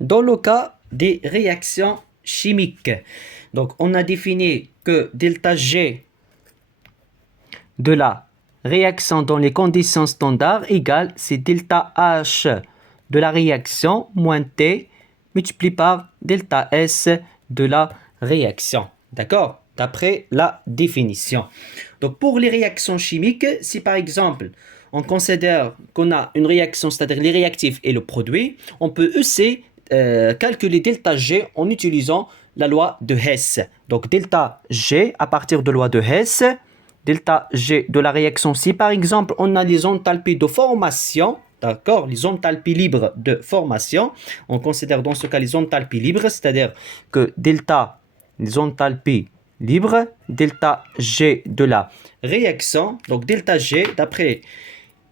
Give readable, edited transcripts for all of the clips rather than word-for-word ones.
Dans le cas des réactions chimiques, donc on a défini que delta G de la réaction dans les conditions standards égale c'est delta H de la réaction moins T multiplié par delta S de la réaction. D'accord? D'après la définition. Donc pour les réactions chimiques, si par exemple on considère qu'on a une réaction, c'est-à-dire les réactifs et le produit, on peut aussi calculer delta G en utilisant la loi de Hess. Donc delta G à partir de la loi de Hess, delta G de la réaction, si par exemple on a les enthalpies de formation, d'accord, les enthalpies libres de formation, on considère dans ce cas les enthalpies libres, c'est-à-dire que delta, les enthalpies libres, delta G de la réaction, donc delta G d'après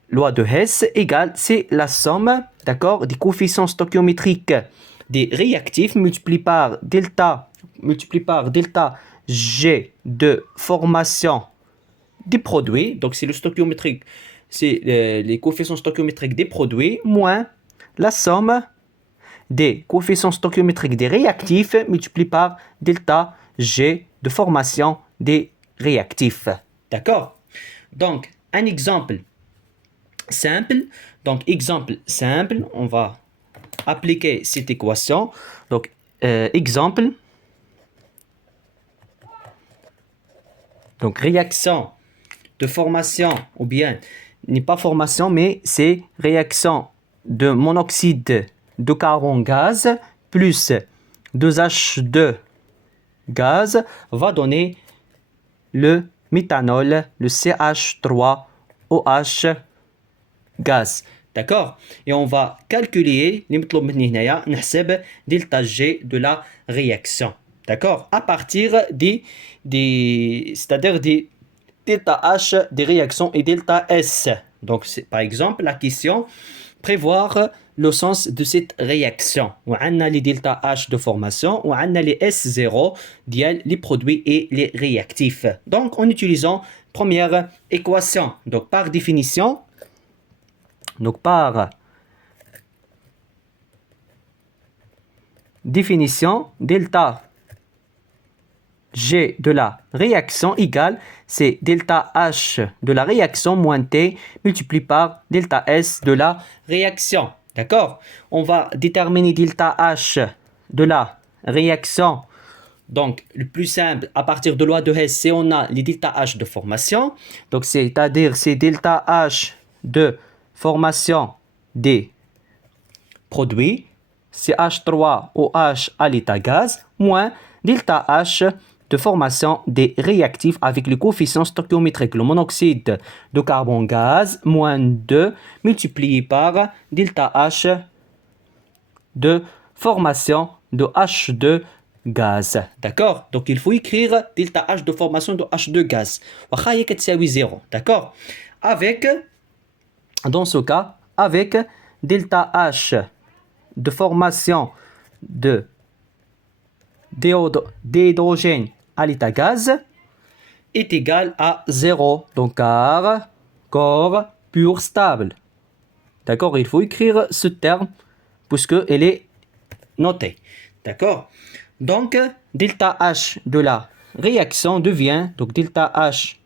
loi de Hess égale, c'est la somme, d'accord, des coefficients stoichiométriques des réactifs multiplié par delta G de formation des produits, donc c'est le stoichiométrique, c'est les coefficients stoichiométriques des produits, moins la somme des coefficients stoichiométriques des réactifs multiplié par delta G de formation des réactifs. D'accord? Donc, un exemple simple. Donc, exemple simple, on va appliquer cette équation. Donc, exemple. Donc, réaction de formation, ou bien, n'est pas formation, mais c'est réaction de monoxyde de carbone gaz plus 2H2 gaz va donner le méthanol, le CH3OH gaz. D'accord? Et on va calculer delta G de la réaction. D'accord? À partir c'est-à-dire des delta H des réactions et delta S. Donc, par exemple, la question prévoir le sens de cette réaction. On a les delta H de formation, on a les S0, les produits et les réactifs. Donc, en utilisant première équation. Donc, par définition, delta G de la réaction égale, c'est delta H de la réaction moins T multiplié par delta S de la réaction. D'accord? On va déterminer delta H de la réaction. Donc, le plus simple, à partir de loi de Hess, c'est on a les delta H de formation. Donc, c'est-à-dire, c'est delta H de formation des produits, CH3OH à l'état gaz, moins delta H de formation des réactifs avec le coefficient stoichiométrique, le monoxyde de carbone gaz, moins 2, multiplié par delta H de formation de H2 gaz. D'accord? Donc, il faut écrire delta H de formation de H2 gaz. 0. D'accord? Dans ce cas, avec delta H de formation de d'hydrogène à l'état gaz est égal à 0. Donc, car corps pur stable. D'accord? Il faut écrire ce terme puisqu'il est noté. D'accord? Donc, delta H de la réaction devient, donc delta H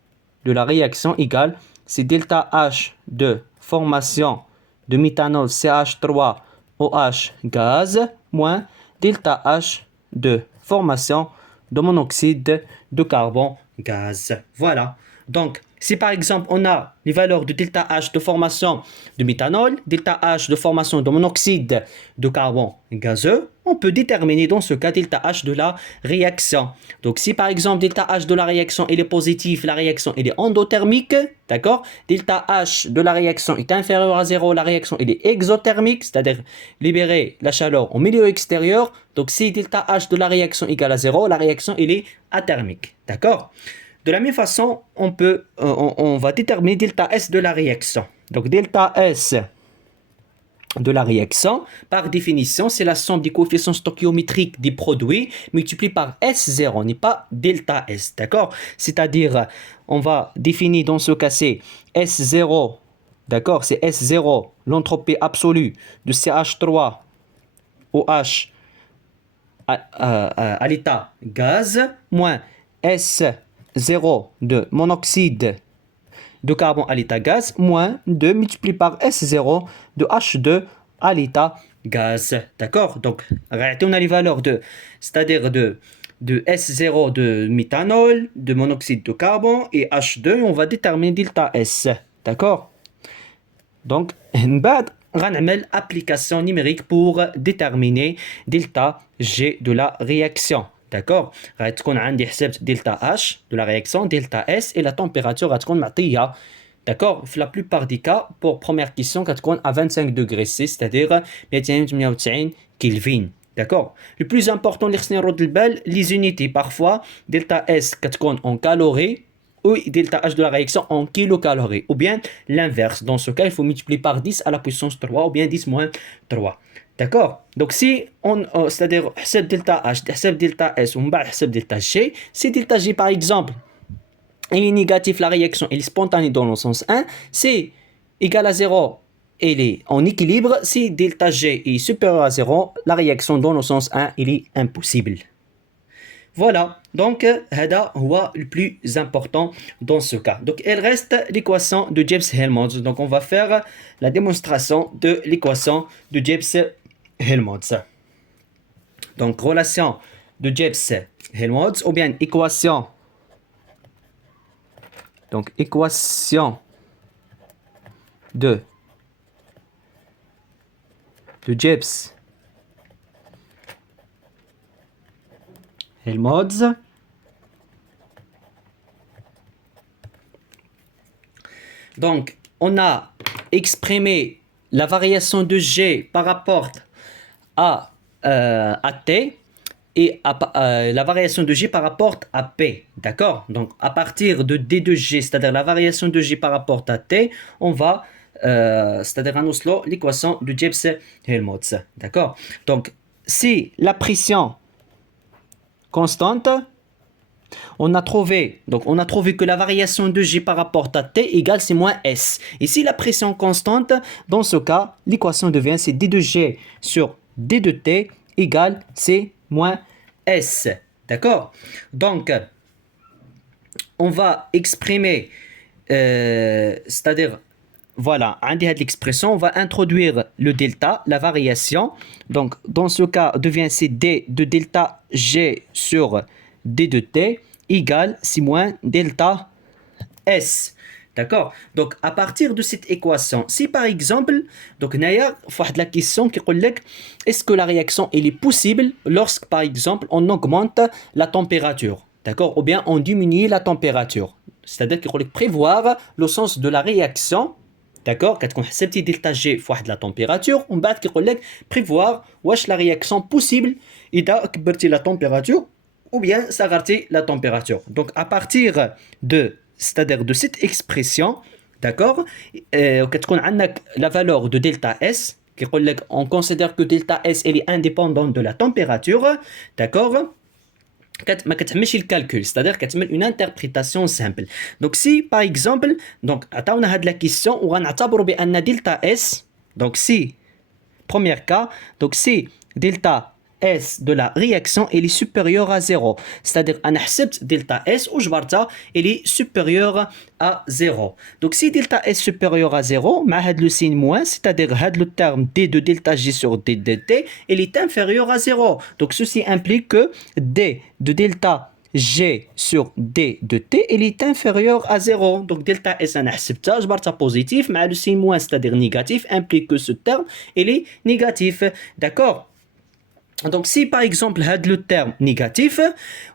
de la réaction égale, c'est delta H de formation de méthanol CH3OH gaz moins delta H de formation de monoxyde de carbone gaz. Voilà. Donc, si par exemple on a les valeurs de delta H de formation de méthanol, delta H de formation de monoxyde de carbone gazeux, on peut déterminer dans ce cas delta H de la réaction. Donc si par exemple delta H de la réaction est positif, la réaction est endothermique, d'accord? Delta H de la réaction est inférieur à 0, la réaction est exothermique, c'est-à-dire libérer la chaleur au milieu extérieur. Donc si delta H de la réaction égale à 0, la réaction est athermique, d'accord? De la même façon, on va déterminer delta S de la réaction. Donc delta S de la réaction, par définition, c'est la somme des coefficients stoichiométriques des produits multiplié par S0, n'est pas delta S, d'accord? C'est-à-dire, on va définir dans ce cas, c'est S0, d'accord? C'est S0, l'entropie absolue de CH3 OH à l'état gaz, moins S0 de monoxyde de carbone à l'état gaz, moins 2 multiplié par S0 de H2 à l'état gaz. D'accord? Donc, on a les valeurs c'est-à-dire de S0 de méthanol, de monoxyde de carbone et H2, on va déterminer delta S. D'accord? Donc, on va faire application numérique pour déterminer delta G de la réaction. D'accord? On a delta H de la réaction, delta S et la température d'accord? La plupart des cas, pour première question, à 25 degrés C, c'est-à-dire 298 Kelvin. D'accord? Le plus important, les unités. Parfois, delta S en calories ou delta H de la réaction en kilocalories. Ou bien l'inverse. Dans ce cas, il faut multiplier par 10 à la puissance 3 ou bien 10 moins 3. D'accord? Donc si on, c'est-à-dire delta H, delta S, on va delta G. Si delta G par exemple, il est négatif, la réaction elle est spontanée dans le sens 1, c'est égal à 0, elle est en équilibre. Si delta G est supérieur à 0, la réaction dans le sens 1, elle est impossible. Voilà, donc هذا هو le plus important dans ce cas. Donc il reste l'équation de Gibbs-Helmholtz. Donc on va faire la démonstration de l'équation de Gibbs-Helmholtz. Donc relation de Gibbs-Helmholtz ou bien équation. Donc équation de Gibbs-Helmholtz. Donc, on a exprimé la variation de G par rapport à T et la variation de G par rapport à P. D'accord? Donc, à partir de D de G, c'est-à-dire la variation de G par rapport à T, on va, c'est-à-dire en Oslo, l'équation de Gibbs-Helmholtz. D'accord? Donc, si la pression constante, on a trouvé que la variation de G par rapport à T égale c'est moins S. Et si la pression constante, dans ce cas, l'équation devient c'est D de G sur D de T égale c'est moins S. D'accord? Donc, on va exprimer, c'est-à-dire, voilà, l'expression, on va introduire le delta, la variation. Donc, dans ce cas, devient c'est D de delta G sur D de T égale c'est moins delta S. D'accord? Donc, à partir de cette équation, si par exemple, donc, Naya, la question qui dit est-ce que la réaction elle est possible lorsque, par exemple, on augmente la température? D'accord? Ou bien on diminue la température. C'est-à-dire qu'il faut prévoir le sens de la réaction. D'accord? Quand on a delta G fois la température, on va prévoir la réaction possible et la température ou bien s'arrêter la température. Donc, à partir c'est-à-dire de cette expression, d'accord, quand on a la valeur de delta S, on considère que delta S elle est indépendante de la température, d'accord, ما كتعملش الكالكول, c'est-à-dire كتعمل une interprétation simple. Donc si par exemple, donc عطاونا هاد la question وغنعتبروا بان delta S, donc si premier cas, donc si delta S de la réaction elle est supérieure à 0, c'est-à-dire انا حسبت delta S وجبرتها elle est supérieure à 0. Donc si delta S supérieur à 0 مع هاد le signe moins, c'est-à-dire هاد le terme D de delta G sur D de T elle est inférieure à 0. Donc ceci implique que D de delta G sur D de T elle est inférieure à 0. Donc delta S انا حسبتها جبرتها positif مع le signe moins, c'est-à-dire négatif, implique que ce terme elle est négatif. D'accord? Donc si par exemple le terme négatif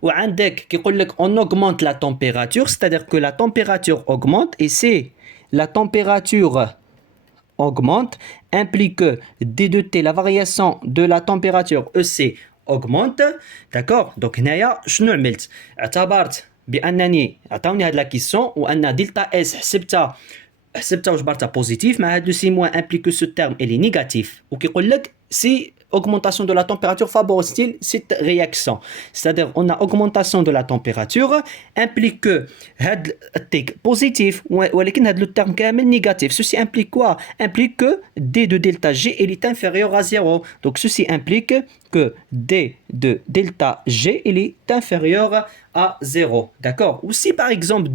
on augmente la température, c'est-à-dire que la température augmente, et si la température augmente implique que D de T, la variation de la température EC augmente. D'accord? Donc هنايا شنو عملت؟ اعتبرت بانني عطاوني هاد لا كيسيون وان دلتا اس حسبتها وجبرتها بوزيتيف مع هاد لو سي موان implique que ce terme elle est négatif وكيقول لك si augmentation de la température favorise cette réaction. C'est-à-dire, on a augmentation de la température implique que هاد التيك positif ولكن هاد le terme كامل négatif. Ceci implique quoi? Implique que D de delta G il est inférieur à 0. Donc ceci implique que D de delta G il est inférieur à 0. D'accord? Ou si par exemple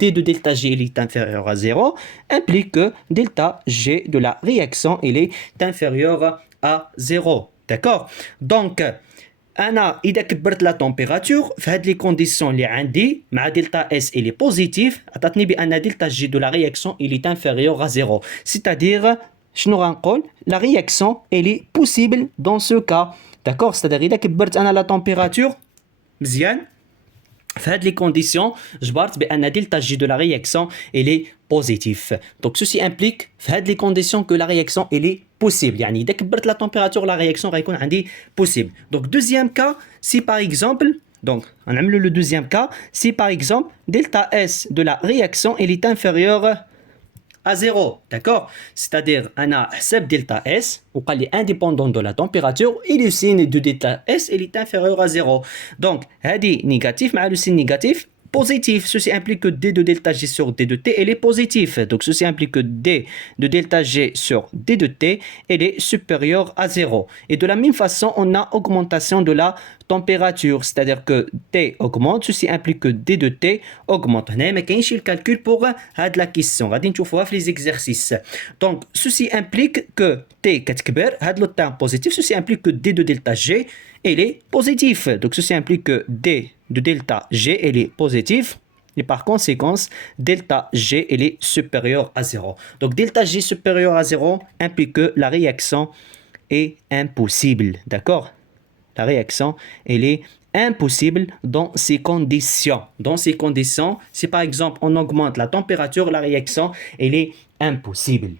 D de delta G il est inférieur à 0, implique que delta G de la réaction il est inférieur à 0. D'accord? Donc, أنا إذا كبرت لا تمبيراتور في هاد لي كونديسيون اللي عندي مع دلتا اس إلي بوزيتيف عطاتني بأن دلتا جي دو لا رياكسيون إلي انفيريور à 0. C'est-à-dire شنو غنقول لا رياكسيون إلي بوسيبل دون سو كا. داكور؟ c'est-à-dire إذا كبرت أنا لا تمبيراتور مزيان في هاد لي كونديسيون جبرت بأن دلتا جي دو لا رياكسيون إلي بوزيتيف. دونك ceci implique في هاد لي كونديسيون que la réaction إلي possible. يعني إذا كبرت la température la réaction غيكون عندي possible. Donc deuxième cas, si par exemple, donc نعملو le deuxième cas, si par exemple delta S de la réaction elle est inférieure à 0. D'accord? C'est-à-dire أنا حسب delta S وقال لي indépendant de la température et le signe de delta S il est inférieur à 0. Donc هذه négatif مع le signe négatif positif. Ceci implique que D de delta G sur D de T, elle est positive. Donc, ceci implique que D de delta G sur D de T, elle est supérieure à 0. Et de la même façon, on a augmentation de la température. C'est-à-dire que T augmente. Ceci implique que D de T augmente. On a le calcul pour la question. On va voir les exercices. Donc, ceci implique que T كتكبر, le terme positif. Ceci implique que D de delta G, elle est positive. Donc, ceci implique que D de delta G, elle est positive. Et par conséquent, delta G, elle est supérieure à 0. Donc, delta G supérieur à 0 implique que la réaction est impossible. D'accord? La réaction, elle est impossible dans ces conditions. Dans ces conditions, si par exemple on augmente la température, la réaction, elle est impossible.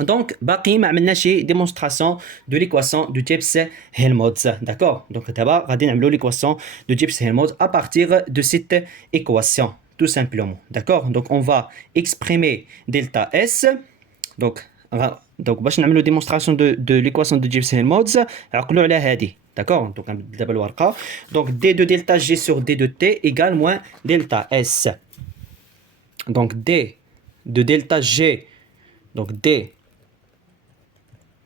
Donc, باقي ما عملناش démonstration de l'équation de Gibbs-Helmholtz. D'accord? Donc, d'abord, غادي نعملو l'équation de Gibbs-Helmholtz à partir de cette équation, tout simplement. D'accord? Donc, on va exprimer delta S. Donc باش نعملو démonstration de l'équation de Gibbs-Helmholtz, عقلو على هذه. D'accord? Donc, دابا الورقة. Donc, D de delta G sur D de T égale moins delta S. Donc, D de delta G, donc D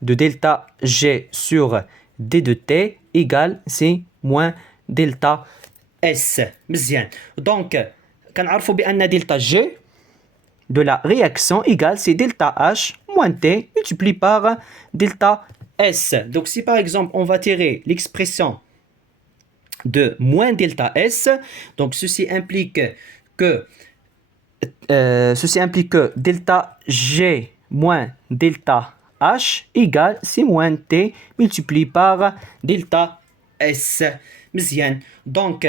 de delta G sur D de T égale C moins delta S. مزيان. Donc, كنعرفوا بأن delta G de la réaction égale c'est delta H moins T multiplié par delta S. Donc, si par exemple on va tirer l'expression de moins delta S, donc ceci implique que delta G moins delta H égale C moins T multiplié par delta S. مزيان. Donc,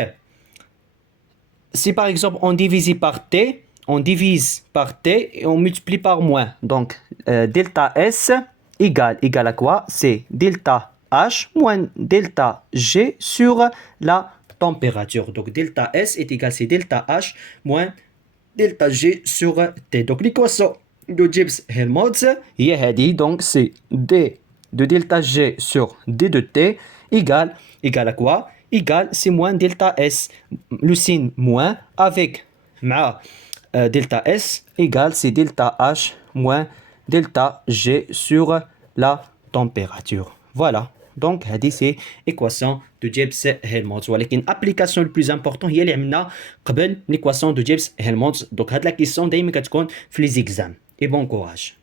si par exemple on divise par T, on divise par T et on multiplie par moins. Donc, delta S égale à quoi? C'est delta H moins delta G sur la température. Donc, delta S est égal, c'est delta H moins delta G sur T. Donc, l'équation de Gibbs-Helmholtz, donc c'est D de delta G sur D de T égale à quoi? Égale, c'est moins delta S. Le signe moins avec delta S égale, c'est delta H moins delta G sur la température. Voilà. Donc, c'est l'équation de Gibbs-Helmholtz. ولكن l'application le plus important هي اللي عملنا قبل l'équation de Gibbs-Helmholtz. Donc, هاد la question دايما كتكون في les examens. Et bon courage.